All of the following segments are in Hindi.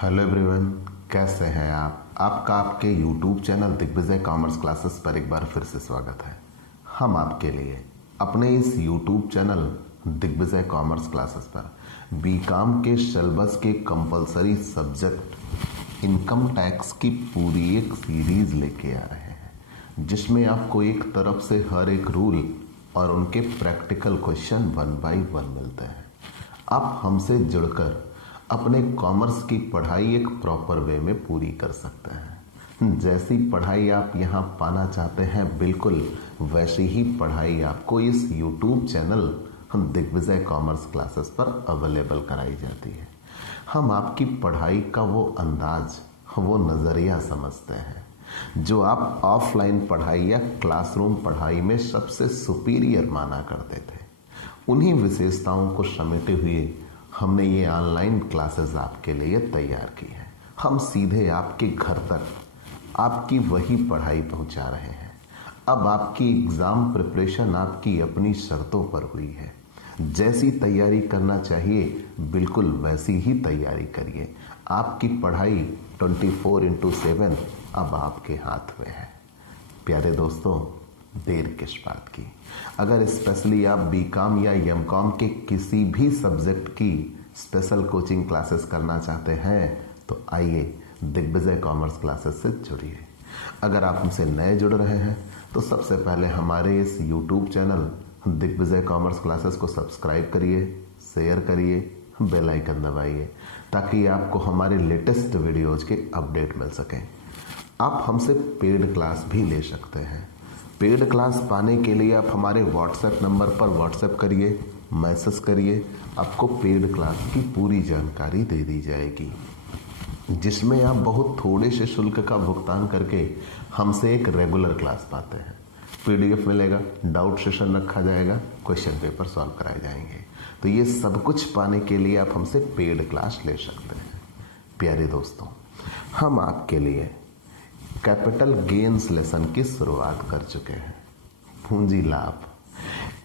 हेलो एवरीवन, कैसे हैं आप। आपका आपके YouTube channel Digvijay commerce classes पर एक बार फिर से स्वागत है। हम आपके लिए अपने इस YouTube channel Digvijay commerce classes पर बीकॉम के सिलेबस के कंपलसरी सब्जेक्ट इनकम टैक्स की पूरी एक सीरीज लेके आ रहे हैं, जिसमें आपको एक तरफ से हर एक रूल और उनके प्रैक्टिकल क्वेश्चन 1 बाय 1 मिलते हैं। आप हमसे जुड़कर अपने कॉमर्स की पढ़ाई एक प्रॉपर वे में पूरी कर सकते हैं। जैसी पढ़ाई आप यहाँ पाना चाहते हैं, बिल्कुल वैसी ही पढ़ाई आपको इस YouTube channel Digvijay commerce classes पर अवेलेबल कराई जाती है। हम आपकी पढ़ाई का वो अंदाज, वो नज़रिया समझते हैं जो आप ऑफलाइन पढ़ाई या क्लासरूम पढ़ाई में सबसे सुपीरियर माना करते थे। उन्हीं विशेषताओं को समेटे हुए हमने ये ऑनलाइन क्लासेस आपके लिए तैयार की है। हम सीधे आपके घर तक आपकी वही पढ़ाई पहुंचा रहे हैं। अब आपकी एग्ज़ाम प्रिपरेशन आपकी अपनी शर्तों पर हुई है। जैसी तैयारी करना चाहिए बिल्कुल वैसी ही तैयारी करिए। आपकी पढ़ाई 24/7 अब आपके हाथ में है। प्यारे दोस्तों, देर किस बात की। अगर स्पेशली आप बीकॉम या एमकॉम के किसी भी सब्जेक्ट की स्पेशल कोचिंग क्लासेस करना चाहते हैं तो आइए दिग्विजय कॉमर्स क्लासेस से जुड़िए। अगर आप हमसे नए जुड़ रहे हैं तो सबसे पहले हमारे इस YouTube channel Digvijay commerce classes को सब्सक्राइब करिए, शेयर करिए, बेल आइकन दबाइए ताकि आपको हमारे लेटेस्ट वीडियोज के अपडेट मिल सकें। आप हमसे पेड क्लास भी ले सकते हैं। पेड क्लास पाने के लिए आप हमारे व्हाट्सएप नंबर पर व्हाट्सएप करिए, मैसेज करिए, आपको पेड क्लास की पूरी जानकारी दे दी जाएगी, जिसमें आप बहुत थोड़े से शुल्क का भुगतान करके हमसे एक रेगुलर क्लास पाते हैं। पीडीएफ मिलेगा, डाउट सेशन रखा जाएगा, क्वेश्चन पेपर सॉल्व कराए जाएंगे। तो ये सब कुछ पाने के लिए आप हमसे पेड क्लास ले सकते हैं। प्यारे दोस्तों, हम आपके लिए कैपिटल गेन्स लेसन की शुरुआत कर चुके हैं। पूंजी लाभ,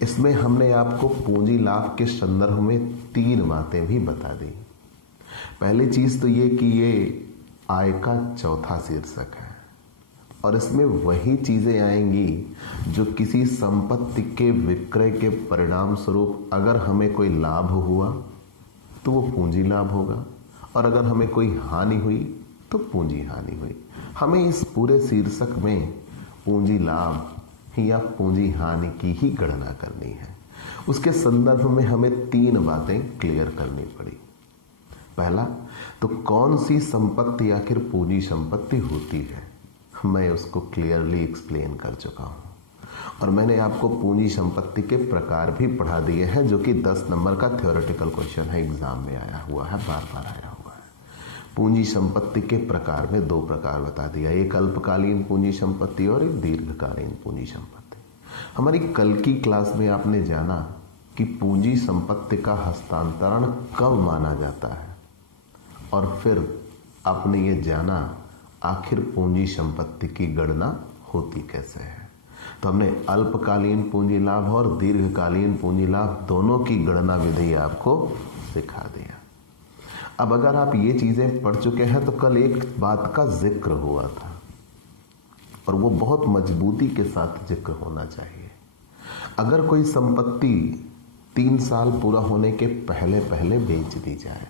इसमें हमने आपको पूंजी लाभ के संदर्भ में 3 बातें भी बता दी। पहली चीज तो ये कि ये आय का चौथा शीर्षक है और इसमें वही चीजें आएंगी जो किसी संपत्ति के विक्रय के परिणाम स्वरूप अगर हमें कोई लाभ हुआ तो वो पूंजी लाभ होगा, और अगर हमें कोई हानि हुई तो पूंजी हानि हुई। हमें इस पूरे शीर्षक में पूंजी लाभ या पूंजी हानि की ही गणना करनी है। उसके संदर्भ में हमें 3 बातें क्लियर करनी पड़ी। पहला तो कौन सी संपत्ति आखिर पूंजी संपत्ति होती है, मैं उसको क्लियरली एक्सप्लेन कर चुका हूं, और मैंने आपको पूंजी संपत्ति के प्रकार भी पढ़ा दिए हैं, जो कि 10 नंबर का थ्योरेटिकल क्वेश्चन है, एग्जाम में आया हुआ है, बार बार आया हुआ है। पूंजी संपत्ति के प्रकार में 2 प्रकार बता दिया, एक अल्पकालीन पूंजी संपत्ति और एक दीर्घकालीन पूंजी संपत्ति। हमारी कल की क्लास में आपने जाना कि पूंजी संपत्ति का हस्तांतरण कब माना जाता है, और फिर आपने ये जाना आखिर पूंजी संपत्ति की गणना होती कैसे है। तो हमने अल्पकालीन पूंजी लाभ और दीर्घकालीन पूंजी लाभ दोनों की गणना विधि आपको सिखा दिया। अब अगर आप ये चीजें पढ़ चुके हैं तो कल एक बात का जिक्र हुआ था, और वो बहुत मजबूती के साथ जिक्र होना चाहिए। अगर कोई संपत्ति 3 साल पूरा होने के पहले पहले बेच दी जाए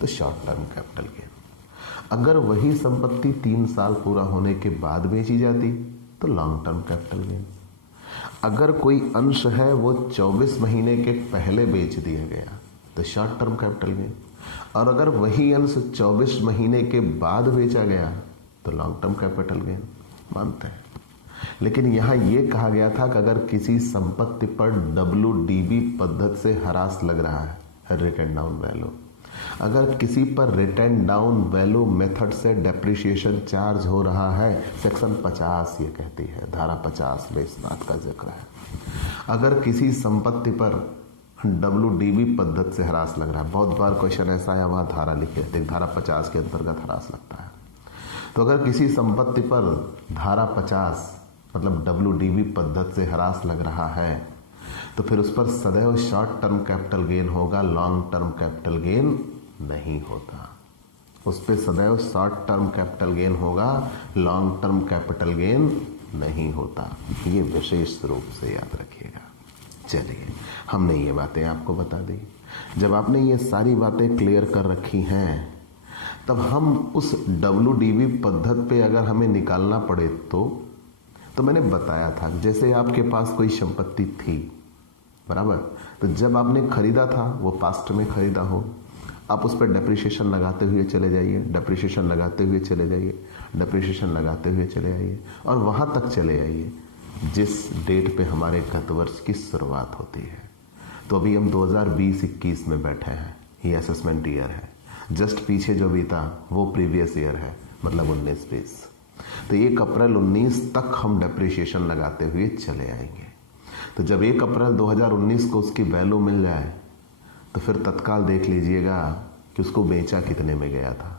तो शॉर्ट टर्म कैपिटल गेन। अगर वही संपत्ति 3 साल पूरा होने के बाद बेची जाती तो लॉन्ग टर्म कैपिटल गेन। अगर कोई अंश है वो 24 महीने के पहले बेच दिया गया तो शॉर्ट टर्म कैपिटल गेन, और अगर वही अंश 24 महीने के बाद बेचा गया तो लॉन्ग टर्म कैपिटल गेन मानते हैं। लेकिन यहाँ ये कहा गया था कि अगर किसी संपत्ति पर WDV पद्धति से ह्रास लग रहा है, रिटर्न डाउन वैल्यू, अगर किसी पर रिटर्न डाउन वैल्यू मेथड से डेप्रिसिएशन चार्ज हो रहा है, सेक्शन 50 ये कहती है, धारा 50 में इस बात का जिक्र है। अगर किसी संपत्ति पर WDV पद्धति से ह्रास लग रहा है, बहुत बार क्वेश्चन ऐसा है वहाँ धारा लिखी रहती है, धारा 50 के अंतर्गत ह्रास लगता है। तो अगर किसी संपत्ति पर धारा 50 मतलब WDV पद्धति से ह्रास लग रहा है तो फिर उस पर सदैव शॉर्ट टर्म कैपिटल गेन होगा, लॉन्ग टर्म कैपिटल गेन नहीं होता। उस पर सदैव शॉर्ट टर्म कैपिटल गेन होगा, लॉन्ग टर्म कैपिटल गेन नहीं होता। ये विशेष रूप से याद रखिएगा। चलिए, हमने ये बातें आपको बता दी। जब आपने ये सारी बातें क्लियर कर रखी हैं, तब हम उस WDV पद्धति पे अगर हमें निकालना पड़े तो मैंने बताया था, जैसे आपके पास कोई संपत्ति थी, बराबर, तो जब आपने खरीदा था वो पास्ट में खरीदा हो, आप उस पर डेप्रिसिएशन लगाते हुए चले जाइए, डेप्रिसिएशन लगाते हुए चले जाइए, डेप्रिसिएशन लगाते हुए चले आइए और वहाँ तक चले आइए जिस डेट पे हमारे गत वर्ष की शुरुआत होती है। तो अभी हम 2020-21 में बैठे हैं, ये असेसमेंट ईयर है। जस्ट पीछे जो बीता वो प्रीवियस ईयर है, मतलब 19-20। तो 1 अप्रैल 19 तक हम डेप्रिसिएशन लगाते हुए चले आएंगे। तो जब 1 अप्रैल 2019 को उसकी वैल्यू मिल जाए तो फिर तत्काल देख लीजिएगा कि उसको बेचा कितने में गया था,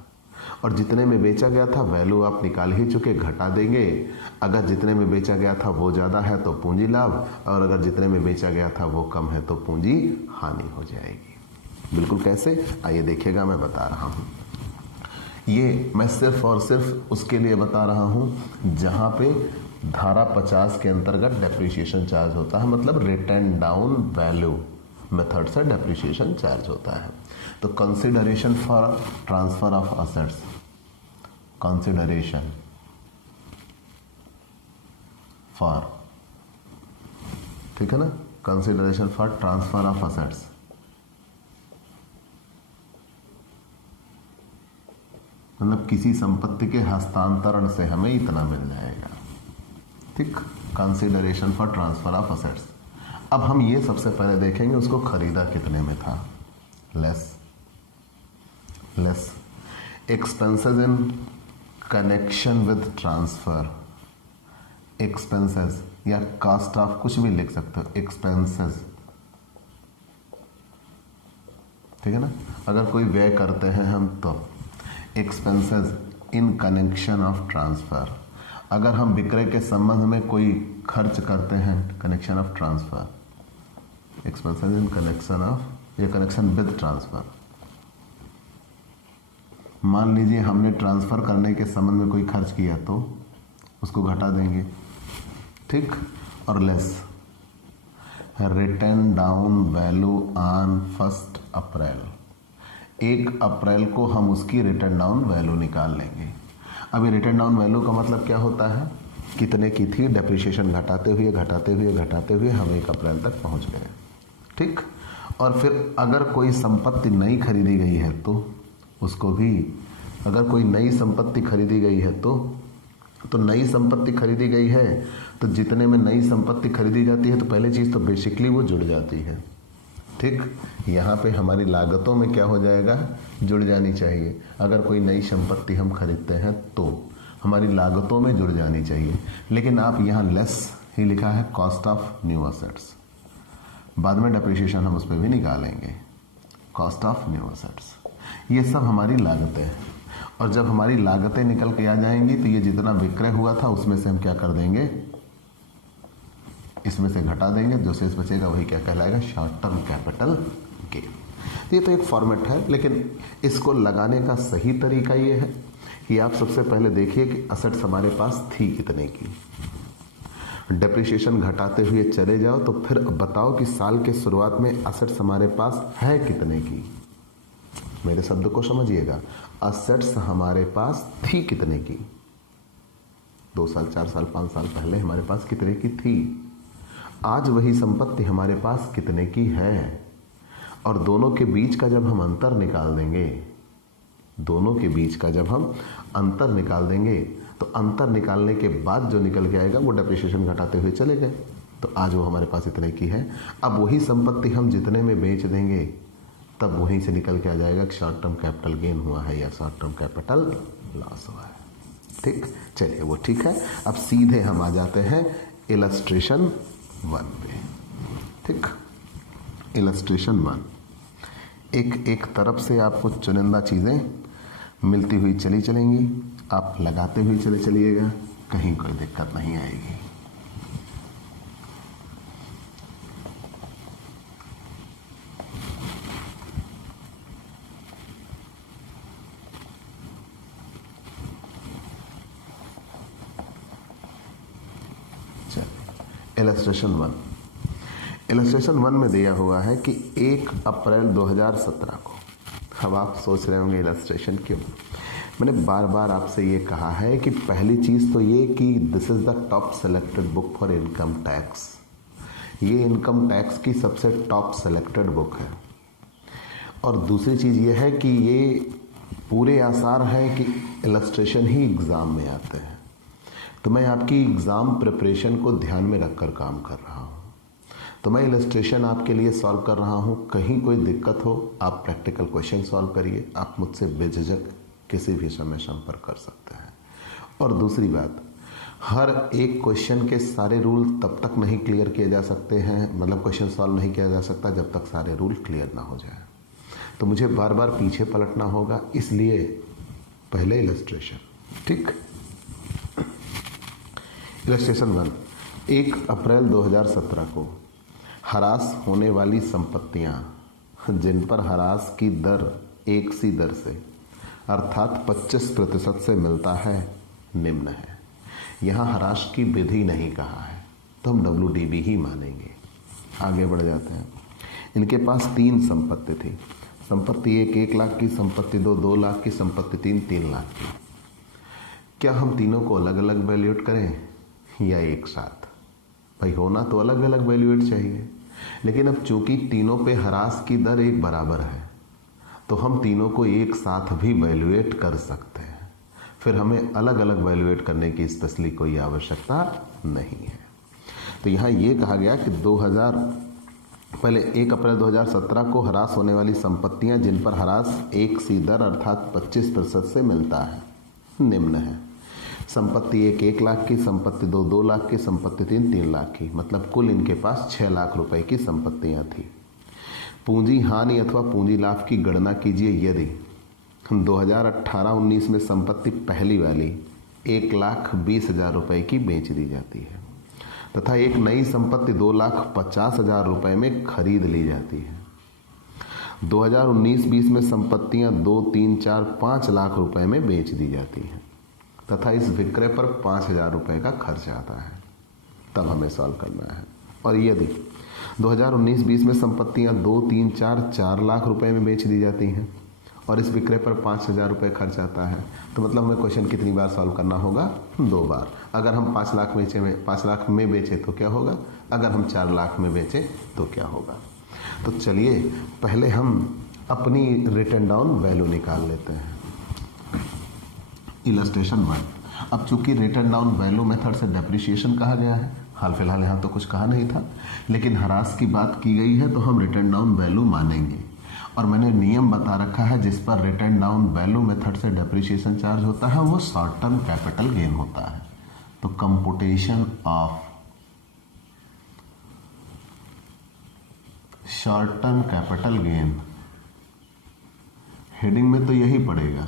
और जितने में बेचा गया था वैल्यू आप निकाल ही चुके, घटा देंगे। अगर जितने में बेचा गया था वो ज़्यादा है तो पूंजी लाभ, और अगर जितने में बेचा गया था वो कम है तो पूंजी हानि हो जाएगी। बिल्कुल कैसे, आइए देखिएगा, मैं बता रहा हूँ। ये मैं सिर्फ और सिर्फ उसके लिए बता रहा हूँ जहाँ पे धारा 50 के अंतर्गत डेप्रिसिएशन चार्ज होता है, मतलब रिटर्न डाउन वैल्यू मेथड से डेप्रिसिएशन चार्ज होता है। तो consideration for transfer of assets, consideration for, ठीक है ना, consideration for transfer of assets, मतलब किसी संपत्ति के हस्तांतरण से हमें इतना मिल जाएगा, ठीक, consideration for transfer of assets. अब हम ये सबसे पहले देखेंगे उसको खरीदा कितने में था, less expenses in connection with transfer, expenses या कास्ट ऑफ, कुछ भी लिख सकते हो, एक्सपेंसेस, ठीक है ना। अगर कोई व्यय करते हैं हम तो expenses in connection of transfer, अगर हम विक्रय के संबंध में कोई खर्च करते हैं, connection of transfer, expenses in connection of या कनेक्शन विद ट्रांसफर। मान लीजिए हमने ट्रांसफर करने के संबंध में कोई खर्च किया तो उसको घटा देंगे, ठीक, और less return down value on 1 अप्रैल, 1 अप्रैल को हम उसकी रिटर्न डाउन वैल्यू निकाल लेंगे। अभी रिटर्न डाउन वैल्यू का मतलब क्या होता है, कितने की थी, डेप्रिसिएशन घटाते हुए हम 1 अप्रैल तक पहुंच गए, ठीक। और फिर अगर कोई संपत्ति नई खरीदी गई है तो उसको भी, अगर कोई नई संपत्ति खरीदी गई है तो नई संपत्ति खरीदी गई है तो जितने में नई संपत्ति खरीदी जाती है तो पहले चीज़ तो बेसिकली वो जुड़ जाती है, ठीक। यहाँ पे हमारी लागतों में क्या हो जाएगा, जुड़ जानी चाहिए। अगर कोई नई संपत्ति हम खरीदते हैं तो हमारी लागतों में जुड़ जानी चाहिए, लेकिन आप यहाँ लेस ही लिखा है, कॉस्ट ऑफ न्यू असेट्स, बाद में डेप्रिसिएशन हम उस पर भी निकालेंगे, कॉस्ट ऑफ न्यू असेट्स। ये सब हमारी लागतें हैं, और जब हमारी लागतें निकल के आ जाएंगी तो ये जितना विक्रय हुआ था उसमें से हम क्या कर देंगे, इसमें से घटा देंगे, जो शेष बचेगा वही क्या कहलाएगा, शॉर्ट टर्म कैपिटल गेन। ये तो एक फॉर्मेट है, लेकिन इसको लगाने का सही तरीका ये है कि आप सबसे पहले देखिए कि असेट्स हमारे पास थी कितने की, डेप्रिसिएशन घटाते हुए चले जाओ तो फिर बताओ कि साल के शुरुआत में असेट्स हमारे पास है कितने की। मेरे शब्द को समझिएगा, असेट्स हमारे पास थी कितने की, 2 साल 4 साल 5 साल पहले हमारे पास कितने की थी, आज वही संपत्ति हमारे पास कितने की है, और दोनों के बीच का जब हम अंतर निकाल देंगे, दोनों के बीच का जब हम अंतर निकाल देंगे तो अंतर निकालने के बाद जो निकल के आएगा वो डेप्रिसिएशन घटाते हुए चले गए, तो आज वो हमारे पास इतने की है। अब वही संपत्ति हम जितने में बेच देंगे तब वहीं से निकल के आ जाएगा कि शॉर्ट टर्म कैपिटल गेन हुआ है या शॉर्ट टर्म कैपिटल लॉस हुआ है, ठीक। चलिए वो ठीक है। अब सीधे हम आ जाते हैं इलस्ट्रेशन 1 पे, ठीक। इलस्ट्रेशन 1, एक तरफ से आपको चुनिंदा चीज़ें मिलती हुई चली चलेंगी, आप लगाते हुए चले चलिएगा, कहीं कोई दिक्कत नहीं आएगी। इलस्ट्रेशन 1। इलस्ट्रेशन 1 में दिया हुआ है कि 1 अप्रैल 2017 को, अब आप सोच रहे होंगे इलस्ट्रेशन क्यों। मैंने बार बार आपसे ये कहा है कि पहली चीज़ तो ये कि this is the top selected book for income tax. ये इनकम टैक्स की सबसे टॉप सेलेक्टेड बुक है। और दूसरी चीज़ ये है कि ये पूरे आसार हैं कि इलस्ट्रेशन ही एग्ज़ाम में आते हैं। तो मैं आपकी एग्ज़ाम प्रिपरेशन को ध्यान में रखकर काम कर रहा हूँ। तो मैं इलस्ट्रेशन आपके लिए सॉल्व कर रहा हूँ। कहीं कोई दिक्कत हो आप प्रैक्टिकल क्वेश्चन सॉल्व करिए। आप मुझसे बेझिझक किसी भी समय संपर्क कर सकते हैं। और दूसरी बात, हर एक क्वेश्चन के सारे रूल तब तक नहीं क्लियर किए जा सकते हैं, मतलब क्वेश्चन सॉल्व नहीं किया जा सकता जब तक सारे रूल क्लियर ना हो जाए। तो मुझे बार बार पीछे पलटना होगा, इसलिए पहले इलस्ट्रेशन। ठीक, इलस्ट्रेशन 1। 1 अप्रैल 2017 को हरास होने वाली संपत्तियां जिन पर हरास की दर एक सी दर से अर्थात 25% से मिलता है निम्न है। यहाँ हरास की विधि नहीं कहा है तो हम WDV ही मानेंगे। आगे बढ़ जाते हैं। इनके पास 3 संपत्ति थी। संपत्ति 1 1 लाख की, संपत्ति 2 2 लाख की, संपत्ति 3 3 लाख की। क्या हम तीनों को अलग अलग वैल्यूएट करें या एक साथ? भाई होना तो अलग अलग वैल्यूएट चाहिए, लेकिन अब चूंकि तीनों पे हरास की दर एक बराबर है तो हम तीनों को एक साथ भी वैल्यूएट कर सकते हैं। फिर हमें अलग अलग वैल्यूएट करने की स्पेशली कोई आवश्यकता नहीं है। तो यहाँ ये कहा गया कि 1 अप्रैल 2017 को हरास होने वाली संपत्तियां जिन पर हरास एक सी दर अर्थात 25% से मिलता है निम्न है। संपत्ति 1 1 लाख की, संपत्ति 2 2 लाख की, संपत्ति 3 3 लाख की, मतलब कुल इनके पास 6 लाख रुपए की संपत्तियां थी। पूंजी हानि अथवा पूंजी लाभ की गणना कीजिए यदि 2018-19 में संपत्ति पहली वाली 1,20,000 रुपए की बेच दी जाती है तथा एक नई संपत्ति 2,50,000 रुपए में खरीद ली जाती है। 2019-20 में संपत्तियां 2 3 4 5 लाख रुपए में बेच दी जाती हैं तथा इस विक्रय पर 5,000 रुपए का खर्च आता है। तब हमें सॉल्व करना है। और यदि 2019-20 में संपत्तियां 2 3 4 4 लाख रुपए में बेच दी जाती हैं और इस विक्रय पर 5,000 रुपये खर्च आता है, तो मतलब हमें क्वेश्चन कितनी बार सॉल्व करना होगा? 2 बार। अगर हम 5 लाख में बेचे तो क्या होगा? अगर हम 4 लाख में बेचे तो क्या होगा? तो चलिए पहले हम अपनी रिटन डाउन वैल्यू निकाल लेते हैं। इलस्ट्रेशन 1। अब चूंकि रिटन डाउन वैल्यू मेथड से डेप्रिसिएशन कहा गया है, हाल फिलहाल यहाँ तो कुछ कहा नहीं था, लेकिन हरास की बात की गई है तो हम रिटन डाउन वैल्यू मानेंगे। और मैंने नियम बता रखा है जिस पर रिटन डाउन वैल्यू मेथड से डेप्रिसिएशन चार्ज होता है वो शॉर्ट टर्म कैपिटल गेन होता है। तो computation of short term capital gain heading में तो यही पड़ेगा।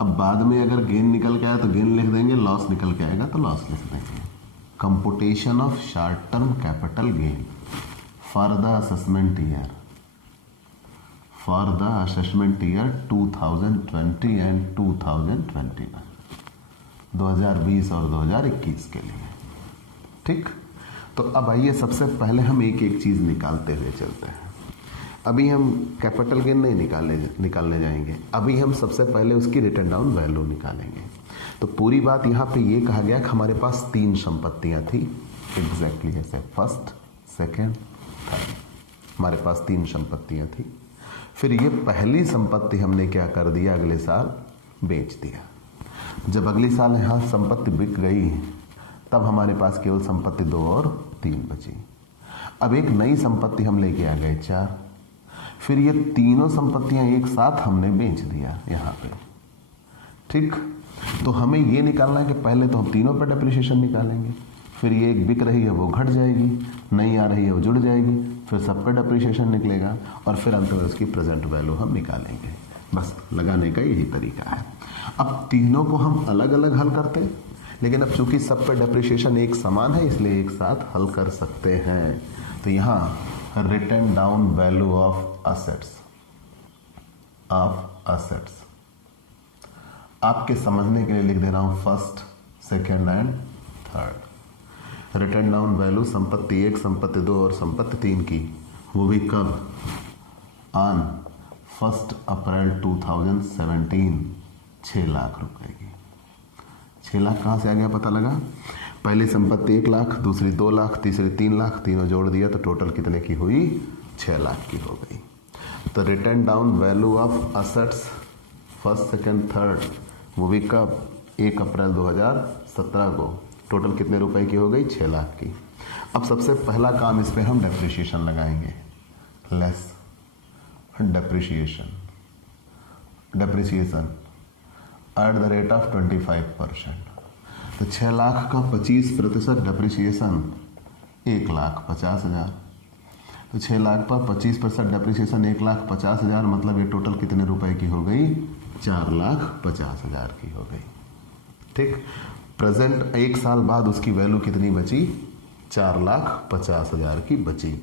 अब बाद में अगर गेन निकल के आया तो गेन लिख देंगे, लॉस निकल के आएगा तो लॉस लिख देंगे। Computation of short term capital gain for the assessment year 2020 and 2021, 2020 और 2021 के लिए। ठीक, तो अब आइए सबसे पहले हम एक एक चीज निकालते हुए चलते हैं। अभी हम कैपिटल गेन नहीं निकालने जाएंगे, अभी हम सबसे पहले उसकी रिटन डाउन वैल्यू निकालेंगे। तो पूरी बात यहाँ पे ये कहा गया कि हमारे पास 3 संपत्तियां थी, एग्जैक्टली जैसे फर्स्ट, सेकेंड, थर्ड। हमारे पास 3 संपत्तियां थी। फिर ये पहली संपत्ति हमने क्या कर दिया? अगले साल बेच दिया। जब अगली साल यहाँ संपत्ति बिक गई तब हमारे पास केवल संपत्ति 2 और 3 बची। अब एक नई संपत्ति हम लेके आ गए 4। फिर ये तीनों संपत्तियां एक साथ हमने बेच दिया यहाँ पे। ठीक, तो हमें ये निकालना है कि पहले तो हम तीनों पर डेप्रिसिएशन निकालेंगे, फिर ये एक बिक रही है वो घट जाएगी, नई आ रही है वो जुड़ जाएगी, फिर सब पर डेप्रिसिएशन निकलेगा और फिर अंत में उसकी प्रेजेंट वैल्यू हम निकालेंगे। बस लगाने का यही तरीका है। अब तीनों को हम अलग अलग हल करते हैं, लेकिन अब चूंकि सब पर डेप्रिसिएशन एक समान है इसलिए एक साथ हल कर सकते हैं। तो यहाँ written down value of assets आपके समझने के लिए लिख दे रहा हूं first, second and third. Return down value संपत्ति 1, संपत्ति 2 और संपत्ति 3 की, वो भी कब? ऑन 1 अप्रैल 2017, 6 लाख रुपए की। 6 लाख कहाँ से आ गया पता लगा? पहली संपत्ति 1 लाख, दूसरी 2 लाख, तीसरी 3 लाख, तीनों जोड़ दिया तो टोटल कितने की हुई? 6 लाख की हो गई। तो return down value of assets first, second, third, वो भी कब? 1 अप्रैल 2017 को, टोटल कितने रुपए की हो गई? 6 लाख की। अब सबसे पहला काम इस पे हम डेप्रिसिएशन लगाएंगे, less depreciation at the rate of 25%। तो 6 लाख का 25% डेप्रिसिएशन 1,50,000। तो 6 लाख पर 25% डेप्रिसिएशन 1,50,000, मतलब ये टोटल कितने रुपए की हो गई? 4,50,000 की हो गई। ठीक, प्रेजेंट 1 साल बाद उसकी वैल्यू कितनी बची? 4,50,000 की बची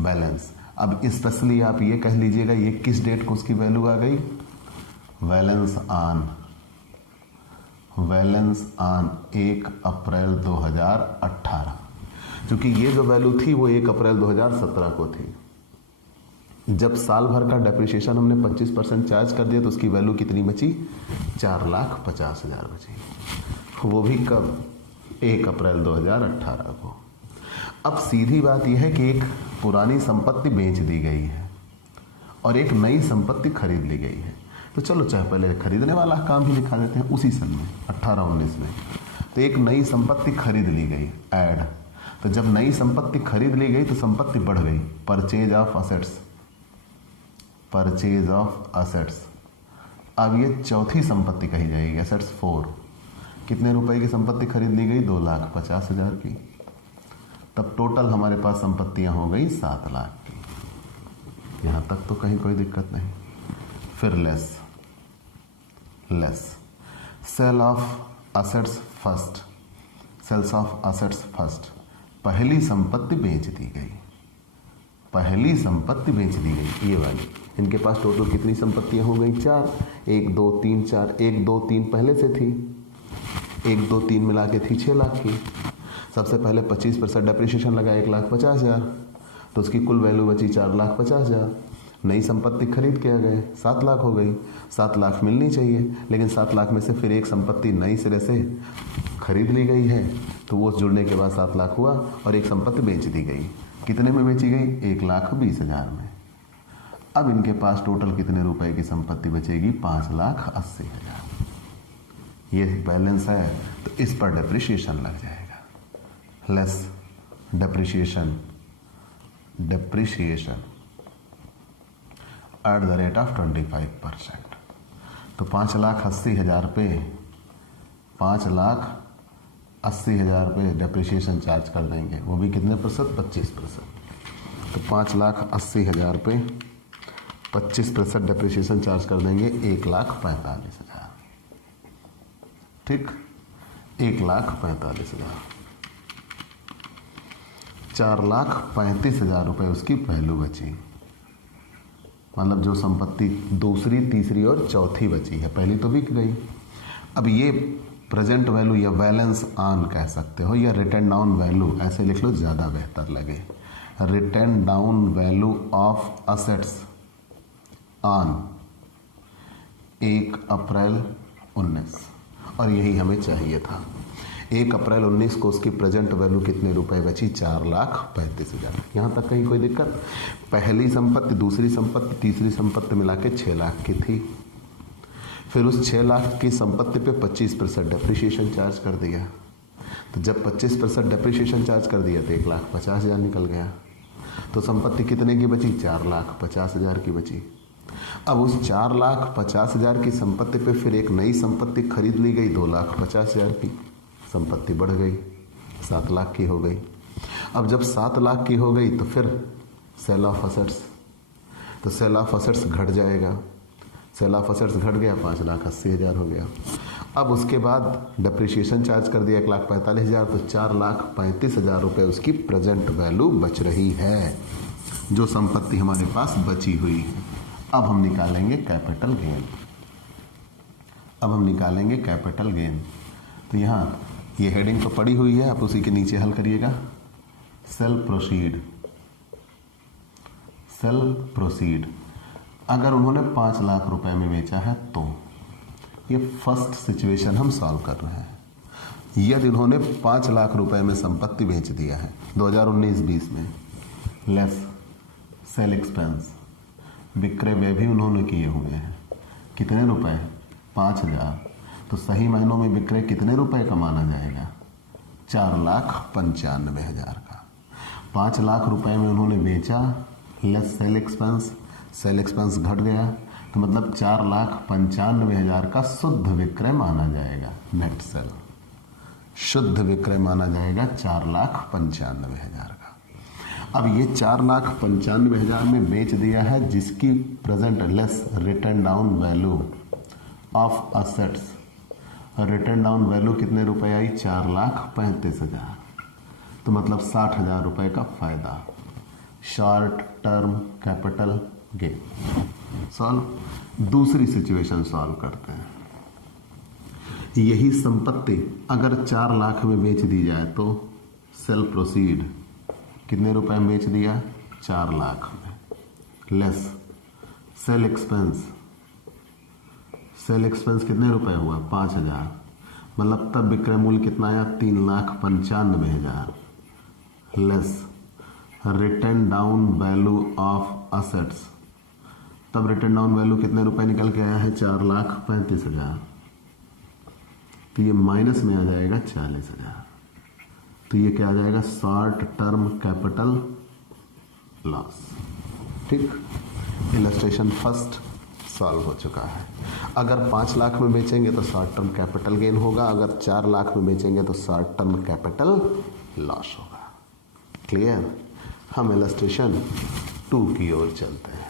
बैलेंस। अब स्पेशली आप ये कह लीजिएगा ये किस डेट को उसकी वैल्यू आ गई? बैलेंस ऑन 1 अप्रैल 2018, क्योंकि ये जो वैल्यू थी वो 1 अप्रैल 2017 को थी। जब साल भर का डेप्रिसिएशन हमने 25% चार्ज कर दिया तो उसकी वैल्यू कितनी बची? 4,50,000 बची, वो भी कब? 1 अप्रैल 2018 को। अब सीधी बात यह है कि एक पुरानी संपत्ति बेच दी गई है और एक नई संपत्ति खरीद ली गई है। तो चलो चाहे पहले खरीदने वाला काम ही लिखा देते हैं उसी सन में 18-19 में। तो एक नई संपत्ति खरीद ली गई, ऐड। तो जब नई संपत्ति खरीद ली गई तो संपत्ति बढ़ गई, परचेज ऑफ असेट्स। अब ये चौथी संपत्ति कही जाएगी, असेट्स 4। कितने रुपए की संपत्ति खरीद ली गई? 2,50,000 की। तब टोटल हमारे पास संपत्तियां हो गई 7 लाख की। यहां तक तो कहीं कोई दिक्कत नहीं। फिर less sales of assets first, पहली संपत्ति बेच दी गई, ये वाली। इनके पास टोटल कितनी संपत्तियां हो गई? 4। 1 2 3 4, 1 2 3 पहले से थी, 1 2 3 मिला के थी 6 लाख की। सबसे पहले 25% डेप्रिसिएशन लगा 1,50,000, तो उसकी कुल वैल्यू बची 4,50,000। नई संपत्ति खरीद के आ गए, 7 लाख हो गई। 7 लाख मिलनी चाहिए, लेकिन 7 लाख में से फिर एक संपत्ति नई सिरे से खरीद ली गई है, तो वो जुड़ने के बाद 7 लाख हुआ और एक संपत्ति बेच दी गई। कितने में बेची गई? 1,20,000 में। अब इनके पास टोटल कितने रुपए की संपत्ति बचेगी? 5,80,000। ये बैलेंस है, तो इस पर डेप्रिसिएशन लग जाएगा। Less depreciation at the rate of 25%। तो 5,80,000 पे 5,80,000 पे डेप्रिसिएशन चार्ज कर देंगे, वो भी कितने %? 25%। तो 5,80,000 पे 25% डेप्रिसिएशन चार्ज कर देंगे, 1,45,000। ठीक, 1,45,000। 4,35,000 रुपये उसकी वैल्यू बची, मतलब जो संपत्ति दूसरी, तीसरी और चौथी बची है, पहली तो बिक गई। अब ये प्रेजेंट वैल्यू या बैलेंस ऑन कह सकते हो या रिटर्न डाउन वैल्यू, ऐसे लिख लो ज़्यादा बेहतर लगे। Return down value of assets on 1 अप्रैल 19, और यही हमें चाहिए था। 1 अप्रैल 19 को उसकी प्रेजेंट वैल्यू कितने रुपए बची? 4,35,000। यहाँ तक कहीं कोई दिक्कत? पहली संपत्ति, दूसरी संपत्ति, तीसरी संपत्ति मिला के 6 लाख की थी। फिर उस 6 लाख की संपत्ति पे 25% डेप्रिसिएशन चार्ज कर दिया। तो जब 25% डेप्रिसिएशन चार्ज कर दिया तो 1,50,000 निकल गया। तो संपत्ति कितने की बची? 4,50,000 की बची। अब उस 4,50,000 की संपत्ति पे फिर एक नई संपत्ति खरीद ली गई 2,50,000 की। संपत्ति बढ़ गई, 7 लाख की हो गई। अब जब 7 लाख की हो गई तो फिर सेल ऑफ असेट्स, तो सेल ऑफ असेट्स घट जाएगा। सेल ऑफ असेट्स घट गया, 5,80,000 हो गया। अब उसके बाद डेप्रिसिएशन चार्ज कर दिया 1,45,000, तो 4,35,000 रुपये उसकी प्रेजेंट वैल्यू बच रही है, जो संपत्ति हमारे पास बची हुई है। अब हम निकालेंगे कैपिटल गेन। तो यहाँ ये हेडिंग तो पड़ी हुई है, आप उसी के नीचे हल करिएगा। सेल प्रोसीड, सेल प्रोसीड अगर उन्होंने 5 लाख रुपए में बेचा है तो ये फर्स्ट सिचुएशन हम सॉल्व कर रहे हैं। यदि उन्होंने 5 लाख रुपए में संपत्ति बेच दिया है 2019-20 में, लेस सेल एक्सपेंस, विक्रय व्यय भी उन्होंने किए हुए हैं, कितने रुपए? 5,000। तो सही महीनों में विक्रय कितने रुपए का माना जाएगा? 4,95,000 का। 5 लाख रुपए में उन्होंने बेचा, less sale expense, sale expense घट गया, तो मतलब 4,95,000 का शुद्ध विक्रय माना जाएगा। नेट सेल शुद्ध विक्रय माना जाएगा 4,95,000 का। अब ये 4,95,000 में बेच दिया है, जिसकी present less return down value of assets, return down value कितने रुपए आई? 4,35,000। तो मतलब 60,000 रुपए का फायदा। Short term capital gain. Solve. दूसरी सिचुएशन सॉल्व करते हैं। यही संपत्ति अगर 4 लाख में बेच दी जाए तो सेल प्रोसीड कितने रुपए में बेच दिया? 4 लाख में, less sale expense, sale expense कितने रुपए हुआ? 5,000। मतलब तब विक्रय मूल्य कितना आया? 3,95,000, less return down value of assets, तब रिटर्न डाउन वैल्यू कितने रुपए निकल के आया है? 4,35,000। तो ये माइनस में आ जाएगा 40,000। तो ये क्या आ जाएगा? Short term capital loss. ठीक, इलस्ट्रेशन फर्स्ट सॉल्व हो चुका है। अगर 5 लाख में बेचेंगे तो शॉर्ट टर्म कैपिटल गेन होगा, अगर 4 लाख में बेचेंगे तो शॉर्ट टर्म कैपिटल लॉस होगा। क्लियर? हम इलस्ट्रेशन 2 की ओर चलते हैं।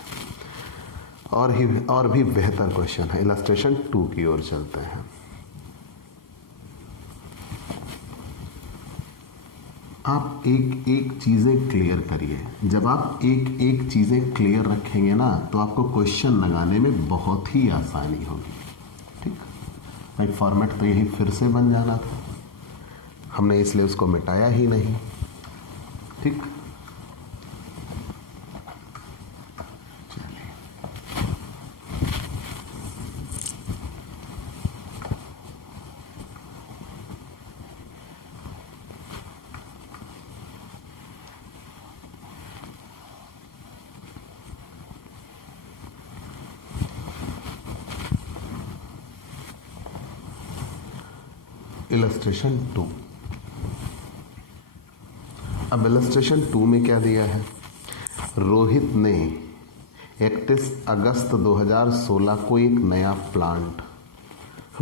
और भी बेहतर क्वेश्चन है। इलस्ट्रेशन 2 की ओर चलते हैं। आप एक एक चीजें क्लियर करिए। जब आप एक एक चीजें क्लियर रखेंगे ना, तो आपको क्वेश्चन लगाने में बहुत ही आसानी होगी। ठीक भाई, फॉर्मेट तो यही फिर से बन जाना था, हमने इसलिए उसको मिटाया ही नहीं। ठीक, इलस्ट्रेशन 2। अब इलस्ट्रेशन 2 में क्या दिया है? रोहित ने 31 अगस्त 2016 को एक नया प्लांट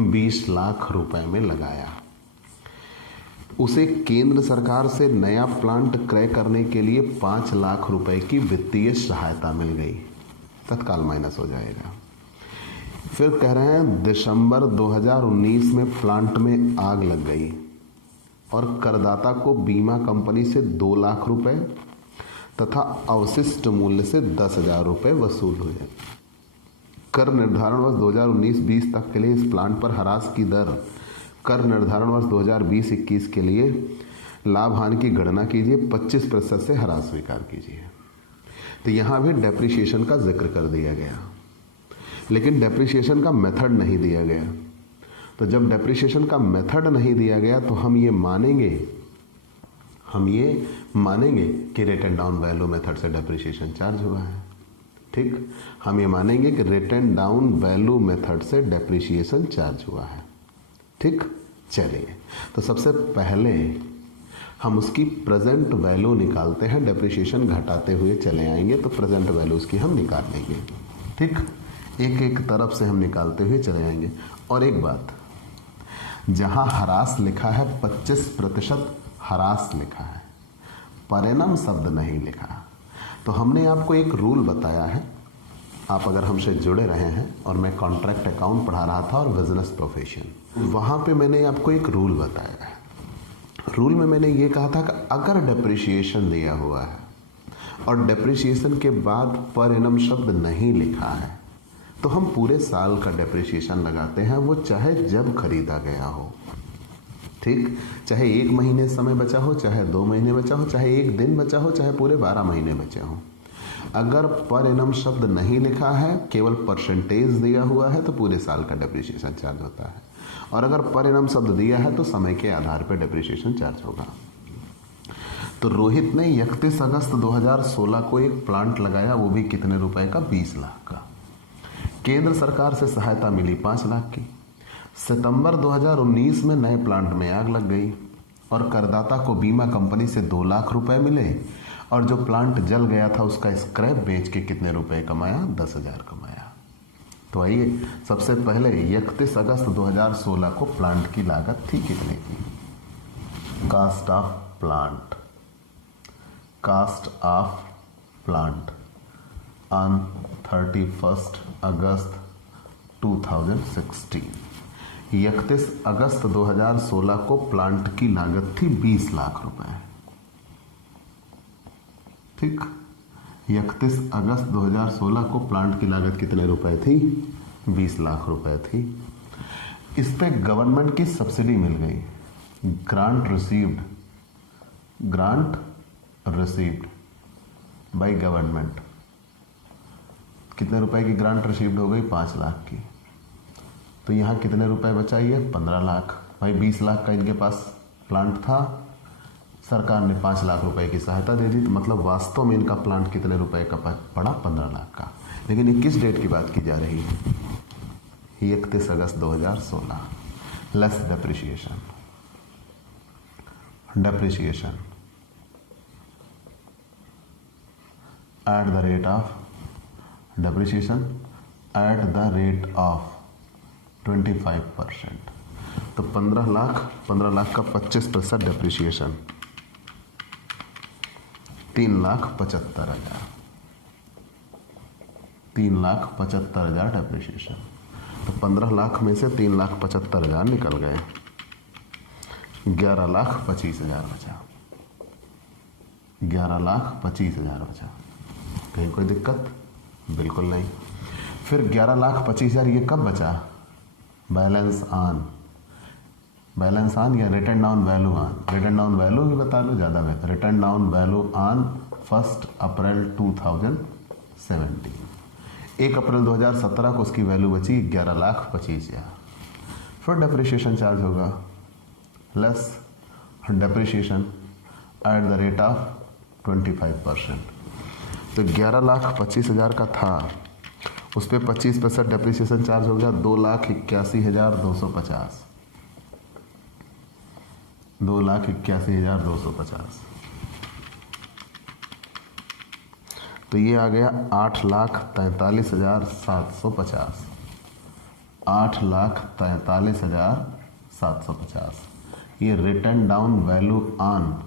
20 लाख रुपए में लगाया। उसे केंद्र सरकार से नया प्लांट क्रय करने के लिए 5 लाख रुपए की वित्तीय सहायता मिल गई। तत्काल माइनस हो जाएगा। फिर कह रहे हैं दिसंबर 2019 में प्लांट में आग लग गई और करदाता को बीमा कंपनी से 2 लाख रुपए तथा अवशिष्ट मूल्य से 10,000 रुपए वसूल हुए। कर निर्धारण वर्ष 2019-20 तक के लिए इस प्लांट पर ह्रास की दर कर निर्धारण वर्ष 2020-21 के लिए लाभ हानि की गणना कीजिए, 25% से ह्रास स्वीकार कीजिए। तो यहां भी डेप्रिसिएशन का जिक्र कर दिया गया, लेकिन डेप्रिसिएशन का मेथड नहीं दिया गया। तो जब डेप्रिसिएशन का मेथड नहीं दिया गया तो हम ये मानेंगे कि रिटर्न डाउन वैल्यू मेथड से डेप्रिसिएशन चार्ज हुआ है। ठीक, हम ये मानेंगे कि रिटर्न डाउन वैल्यू मेथड से डेप्रिसिएशन चार्ज हुआ है। ठीक, चलिए तो सबसे पहले हम उसकी प्रेजेंट वैल्यू निकालते हैं। डेप्रिसिएशन घटाते हुए चले आएंगे तो प्रेजेंट वैल्यू उसकी हम निकाल लेंगे। ठीक, एक एक तरफ से हम निकालते हुए चले आएंगे। और एक बात, जहां ह्रास लिखा है 25% ह्रास लिखा है, परिणाम शब्द नहीं लिखा। तो हमने आपको एक रूल बताया है। आप अगर हमसे जुड़े रहे हैं, और मैं कॉन्ट्रैक्ट अकाउंट पढ़ा रहा था और बिजनेस प्रोफेशन, वहां पे मैंने आपको एक रूल बताया है। रूल में मैंने ये कहा था कि अगर डेप्रिसिएशन दिया हुआ है और डेप्रिसिएशन के बाद परिणाम शब्द नहीं लिखा है तो हम पूरे साल का डेप्रिसिएशन लगाते हैं, वो चाहे जब खरीदा गया हो। ठीक, चाहे 1 महीने समय बचा हो, चाहे 2 महीने बचा हो, चाहे 1 दिन बचा हो, चाहे पूरे 12 महीने बचे हों। अगर पर एनम शब्द नहीं लिखा है, केवल परसेंटेज दिया हुआ है, तो पूरे साल का डेप्रिसिएशन चार्ज होता है। और अगर पर एनम शब्द दिया है तो समय के आधार पर डेप्रिसिएशन चार्ज होगा। तो रोहित ने 31 अगस्त 2016 को एक प्लांट लगाया, वो भी कितने रुपए का? 20 लाख का। केंद्र सरकार से सहायता मिली 5 लाख की। सितंबर 2019 में नए प्लांट में आग लग गई और करदाता को बीमा कंपनी से 2 लाख रुपए मिले, और जो प्लांट जल गया था उसका स्क्रैप बेच के कितने रुपए कमाया? 10,000 कमाया। तो आइए, सबसे पहले 31 अगस्त 2016 को प्लांट की लागत थी कितने की? Cost of plant, cost of plant on 31 अगस्त 2016। 31 अगस्त 2016 को प्लांट की लागत थी 20 लाख रुपए। ठीक, 31 अगस्त 2016 को प्लांट की लागत कितने रुपए थी? 20 लाख रुपए थी। इस पे गवर्नमेंट की सब्सिडी मिल गई, ग्रांट रिसीव्ड बाय गवर्नमेंट। कितने रुपए की ग्रांट रिसीव्ड हो गई? 5 लाख की। तो यहाँ कितने रुपए बचाइए? 15 लाख। भाई 20 लाख का इनके पास प्लांट था, सरकार ने 5 लाख रुपए की सहायता दे दी, तो मतलब वास्तव में इनका प्लांट कितने रुपए का पड़ा? 15 लाख का। लेकिन ये किस डेट की बात की जा रही है? 31 अगस्त 2016। Less depreciation at the rate of depreciation at the rate of 25%। तो 15 लाख का 25% डेप्रिसिएशन 3,75,000 डेप्रिसिएशन। तो 15 लाख में से 3,75,000 निकल गए, 11,25,000 बचा। 11,25,000 बचा। कहीं कोई दिक्कत? बिल्कुल नहीं। फिर 11,25,000 ये कब बचा? बैलेंस ऑन या return down value on. Return down value भी बता लो, ज़्यादा बेहतर। रिटर्न डाउन वैल्यू ऑन 1 अप्रैल 2017। 1 अप्रैल 2017 को उसकी वैल्यू बची 11,25,000। फिर डेप्रिसिएशन चार्ज होगा, less depreciation at the rate of 25%। तो 11,25,000 का था, उस पर 25% डेप्रिसिएशन चार्ज हो गया, 2,81,250। 2,81,250। तो ये आ गया 8,43,750। 8,43,750। ये रिटर्न डाउन वैल्यू ऑन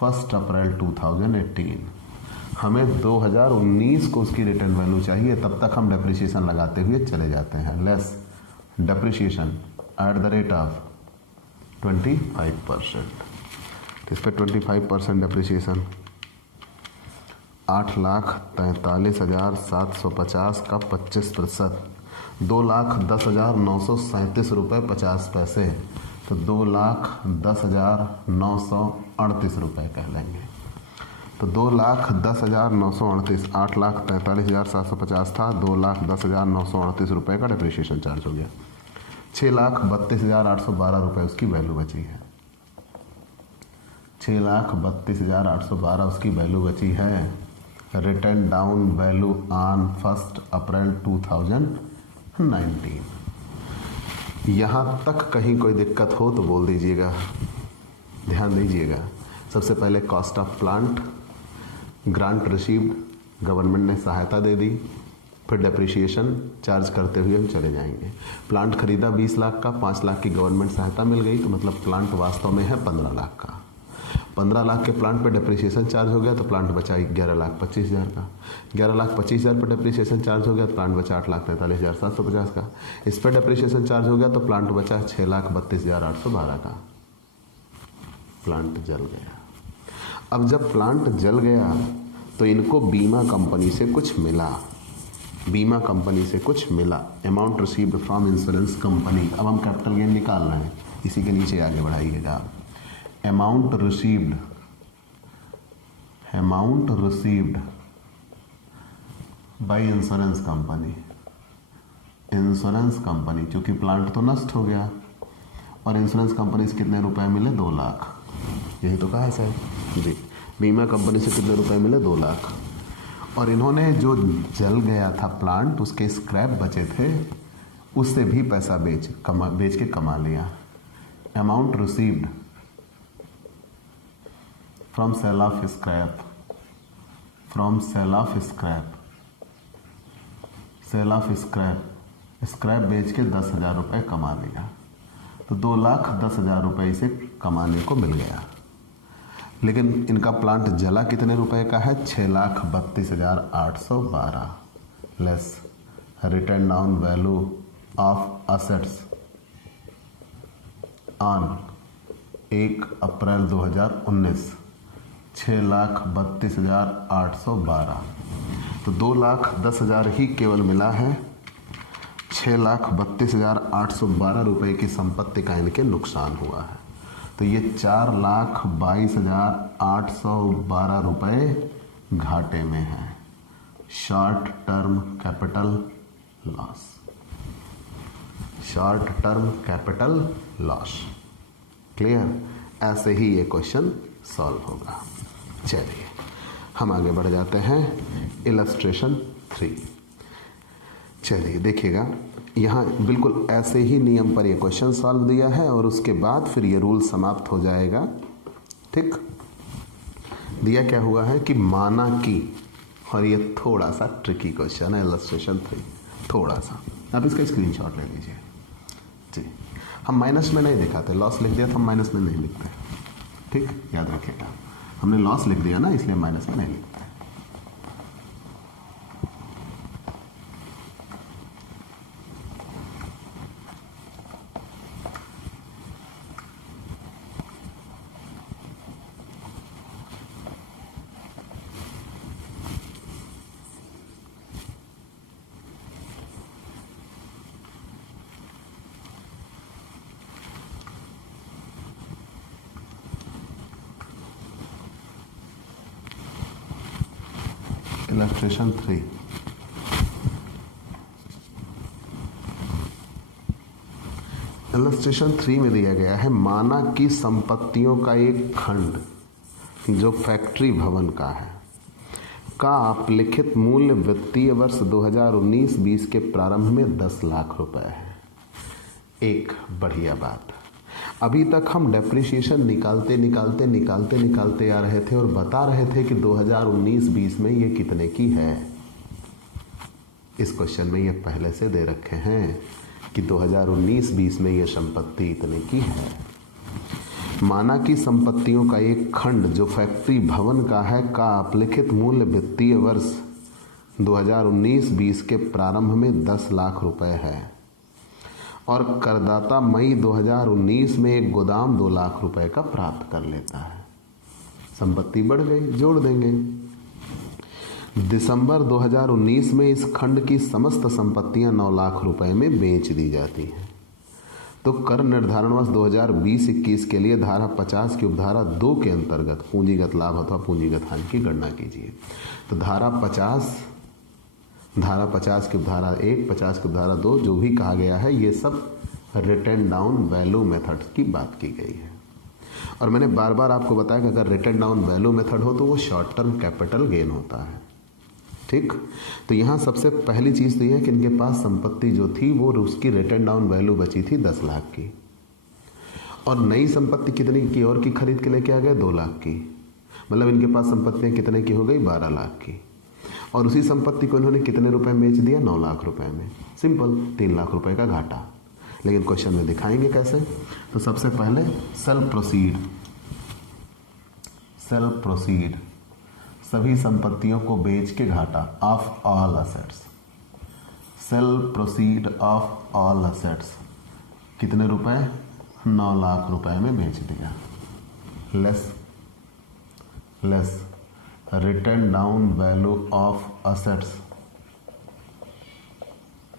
1 अप्रैल 2018। हमें 2019 को उसकी रिटर्न वैल्यू चाहिए, तब तक हम डेप्रिसिएशन लगाते हुए चले जाते हैं। Less depreciation at the rate of 25%। इस पर 25% डेप्रिसिएशन 8,43,750 का 25%, 2,10,937 रुपये 50 पैसे। तो 2,10,938 रुपये कह लेंगे। तो 2,10,938, 8,43,750 था, 2,10,938 रुपये का डेप्रिसिएशन चार्ज हो गया। 6,32,812 रुपये उसकी वैल्यू बची है। 6,32,812 उसकी वैल्यू बची है। रिटर्न डाउन वैल्यू ऑन 1 अप्रैल 2019। यहाँ तक कहीं कोई दिक्कत हो तो बोल दीजिएगा, ध्यान दीजिएगा। सबसे पहले cost of plant, grant received, government ने सहायता दे दी। फिर डेप्रिसिएशन चार्ज करते हुए हम चले जाएंगे। प्लांट खरीदा 20 लाख का, 5 लाख की गवर्नमेंट सहायता मिल गई, तो मतलब प्लांट वास्तव में है 15 लाख का। 15 लाख के प्लांट पे डेप्रिसिएशन चार्ज हो गया तो प्लांट बचा 11,25,000 का। 11,25,000 पर डेप्रिसिएशन चार्ज हो गया तो प्लांट बचा 8,43,750 का। इस पर डेप्रिसिएशन चार्ज हो गया तो प्लांट बचा 6,32,812 का। प्लांट जल गया। अब जब प्लांट जल गया तो इनको बीमा कंपनी से कुछ मिला। Amount received from insurance company. अब हम कैपिटल गेन निकाल रहे हैं। इसी के नीचे आगे बढ़ाइएगा। Amount received by insurance company, क्योंकि प्लांट तो नष्ट हो गया और इंश्योरेंस कंपनी से कितने रुपए मिले? 2 लाख। यही तो कहा है साहब जी, बीमा कंपनी से कितने रुपए मिले? 2 लाख। और इन्होंने जो जल गया था प्लांट, उसके स्क्रैप बचे थे, उससे भी पैसा बेच के कमा लिया। Amount received from sale of scrap बेच के 10,000 रुपये कमा लिया, तो 2,10,000 रुपये इसे कमाने को मिल गया। लेकिन इनका प्लांट जला कितने रुपए का है? 6,32,812 less return down value of assets on 1 अप्रैल 2019 6,32,812, तो 2,10,000 ही केवल मिला है। 6,32,812 रुपये की संपत्ति का इनके नुकसान हुआ है, तो ये 4,22,812 रुपये घाटे में है। Short term capital loss. Clear? ऐसे ही ये क्वेश्चन सॉल्व होगा। चलिए हम आगे बढ़ जाते हैं। इलस्ट्रेशन 3। चलिए देखिएगा, यहाँ बिल्कुल ऐसे ही नियम पर ये क्वेश्चन सॉल्व दिया है और उसके बाद फिर ये रूल समाप्त हो जाएगा। ठीक, दिया क्या हुआ है कि माना कि, और ये थोड़ा सा ट्रिकी क्वेश्चन है इलस्ट्रेशन 3, थोड़ा सा, आप इसका स्क्रीनशॉट ले लीजिए जी। हम माइनस में नहीं दिखाते, लॉस लिख दिया तो हम माइनस में नहीं लिखते। ठीक, याद रखिएगा, हमने लॉस लिख दिया ना, इसलिए माइनस में नहीं लिखते। इलस्ट्रेशन 3। इलस्ट्रेशन 3 में दिया गया है, माना कि संपत्तियों का एक खंड जो फैक्ट्री भवन का है का अपलिखित मूल्य वित्तीय वर्ष 2019-20 के प्रारंभ में 10 लाख रुपए है। एक बढ़िया बात, अभी तक हम डेप्रिसिएशन निकालते आ रहे थे और बता रहे थे कि 2019-20 में ये कितने की है। इस क्वेश्चन में ये पहले से दे रखे हैं कि 2019-20 में ये संपत्ति इतने की है। माना कि संपत्तियों का एक खंड जो फैक्ट्री भवन का है का अपलिखित मूल्य वित्तीय वर्ष 2019-20 के प्रारंभ में 10 लाख रुपए है और करदाता मई 2019 में एक गोदाम 2 लाख रुपए का प्राप्त कर लेता है। संपत्ति बढ़ गई, जोड़ देंगे। दिसंबर 2019 में इस खंड की समस्त संपत्तियां 9 लाख रुपए में बेच दी जाती हैं। तो कर निर्धारण वर्ष 2020-21 के लिए धारा 50 की उपधारा 2 के अंतर्गत पूंजीगत लाभ अथवा पूंजीगत हानि की गणना कीजिए। तो धारा 50 की उपधारा 1, 50 की उपधारा 2 जो भी कहा गया है, ये सब रिटर्न डाउन वैल्यू मेथड की बात की गई है। और मैंने बार बार आपको बताया कि अगर रिटर्न डाउन वैल्यू मेथड हो तो वो शॉर्ट टर्म कैपिटल गेन होता है। ठीक, तो यहाँ सबसे पहली चीज़ तो यह है कि इनके पास संपत्ति जो थी वो उसकी रिटर्न डाउन वैल्यू बची थी 10 लाख की, और नई संपत्ति कितनी की और की खरीद के लेके आ गए? 2 लाख की। मतलब इनके पास संपत्तियाँ कितने की हो गई? 12 लाख की। और उसी संपत्ति को इन्होंने कितने रुपए में बेच दिया? 9 लाख रुपए में। सिंपल, 3 लाख रुपए का घाटा। लेकिन क्वेश्चन में दिखाएंगे कैसे। तो सबसे पहले सेल प्रोसीड सभी संपत्तियों को बेच के घाटा of all assets. Cell proceed of all assets कितने रुपए? 9 लाख रुपए में बेच दिया। Less return down value of assets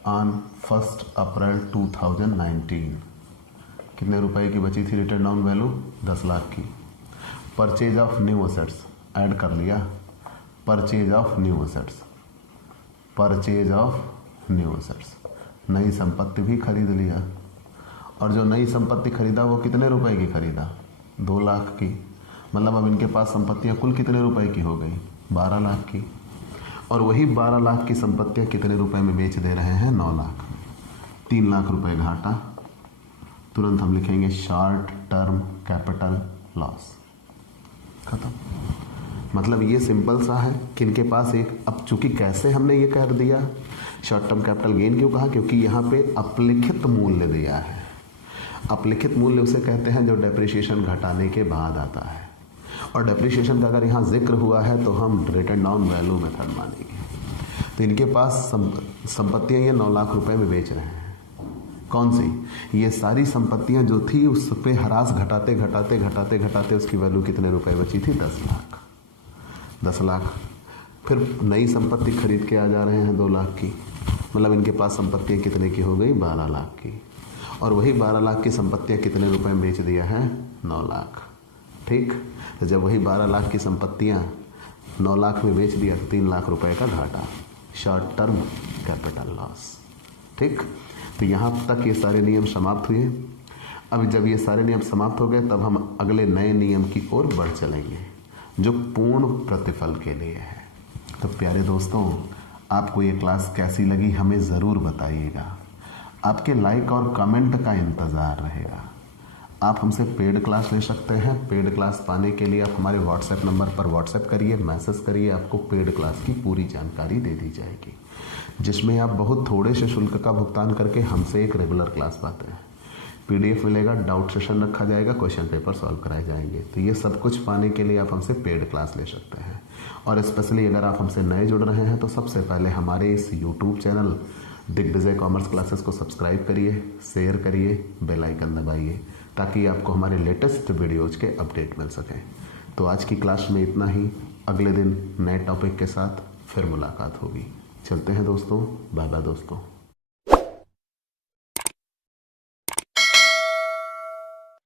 on 1 अप्रैल 2019 कितने रुपए की बची थी रिटर्न डाउन वैल्यू? 10 लाख की। Purchase of new assets add कर लिया, purchase of new assets, purchase of new assets, नई संपत्ति भी खरीद लिया। और जो नई संपत्ति खरीदा वो कितने रुपए की खरीदा? 2 लाख की। मतलब अब इनके पास संपत्तियां कुल कितने रुपए की हो गई? 12 लाख की। और वही 12 लाख की संपत्तियां कितने रुपए में बेच दे रहे हैं? 9 लाख में। 3 लाख रुपए घाटा। तुरंत हम लिखेंगे शॉर्ट टर्म कैपिटल लॉस। खत्म। मतलब ये सिंपल सा है कि इनके पास एक, अब चूंकि कैसे हमने ये कर दिया शॉर्ट टर्म कैपिटल गेन, क्यों कहा? क्योंकि यहाँ पे अपलिखित मूल्य दिया है। अपलिखित मूल्य उसे कहते हैं जो डेप्रिसिएशन घटाने के बाद आता है। और डेप्रिसिएशन का अगर यहाँ जिक्र हुआ है तो हम रिटर्न डाउन वैल्यू मेथड मानेंगे। तो इनके पास संपत्तियां ये 9 लाख रुपए में बेच रहे हैं। कौन सी? ये सारी संपत्तियां जो थी उस पे ह्रास घटाते घटाते घटाते घटाते उसकी वैल्यू कितने रुपए बची थी? 10 लाख। 10 लाख। फिर नई संपत्ति खरीद के आ जा रहे हैं 2 लाख की। मतलब इनके पास संपत्तियां कितने की हो गई? 12 लाख की। और वही 12 लाख की संपत्तियां कितने रुपए में बेच दिया है? 9 लाख। ठीक। तो जब वही 12 लाख की संपत्तियां 9 लाख में बेच दिया तो 3 लाख रुपए का घाटा, शॉर्ट टर्म कैपिटल लॉस। ठीक। तो यहाँ तक ये सारे नियम समाप्त हुए। अब जब ये सारे नियम समाप्त हो गए तब हम अगले नए नियम की ओर बढ़ चलेंगे जो पूर्ण प्रतिफल के लिए है। तो प्यारे दोस्तों, आपको ये क्लास कैसी लगी हमें ज़रूर बताइएगा। आपके लाइक और कमेंट का इंतज़ार रहेगा। आप हमसे पेड क्लास ले सकते हैं। पेड क्लास पाने के लिए आप हमारे व्हाट्सएप नंबर पर व्हाट्सएप करिए, मैसेज करिए, आपको पेड क्लास की पूरी जानकारी दे दी जाएगी, जिसमें आप बहुत थोड़े से शुल्क का भुगतान करके हमसे एक रेगुलर क्लास पाते हैं। PDF मिलेगा, डाउट सेशन रखा जाएगा, क्वेश्चन पेपर सॉल्व कराए जाएंगे। तो ये सब कुछ पाने के लिए आप हमसे पेड क्लास ले सकते हैं। और स्पेशली अगर आप हमसे नए जुड़ रहे हैं तो सबसे पहले हमारे इस YouTube channel Digvijay commerce classes को सब्सक्राइब करिए, शेयर करिए, बेल आइकन दबाइए ताकि आपको हमारे लेटेस्ट वीडियोज के अपडेट मिल सकें। तो आज की क्लास में इतना ही। अगले दिन नए टॉपिक के साथ फिर मुलाकात होगी। चलते हैं दोस्तों। बाय बाय दोस्तों।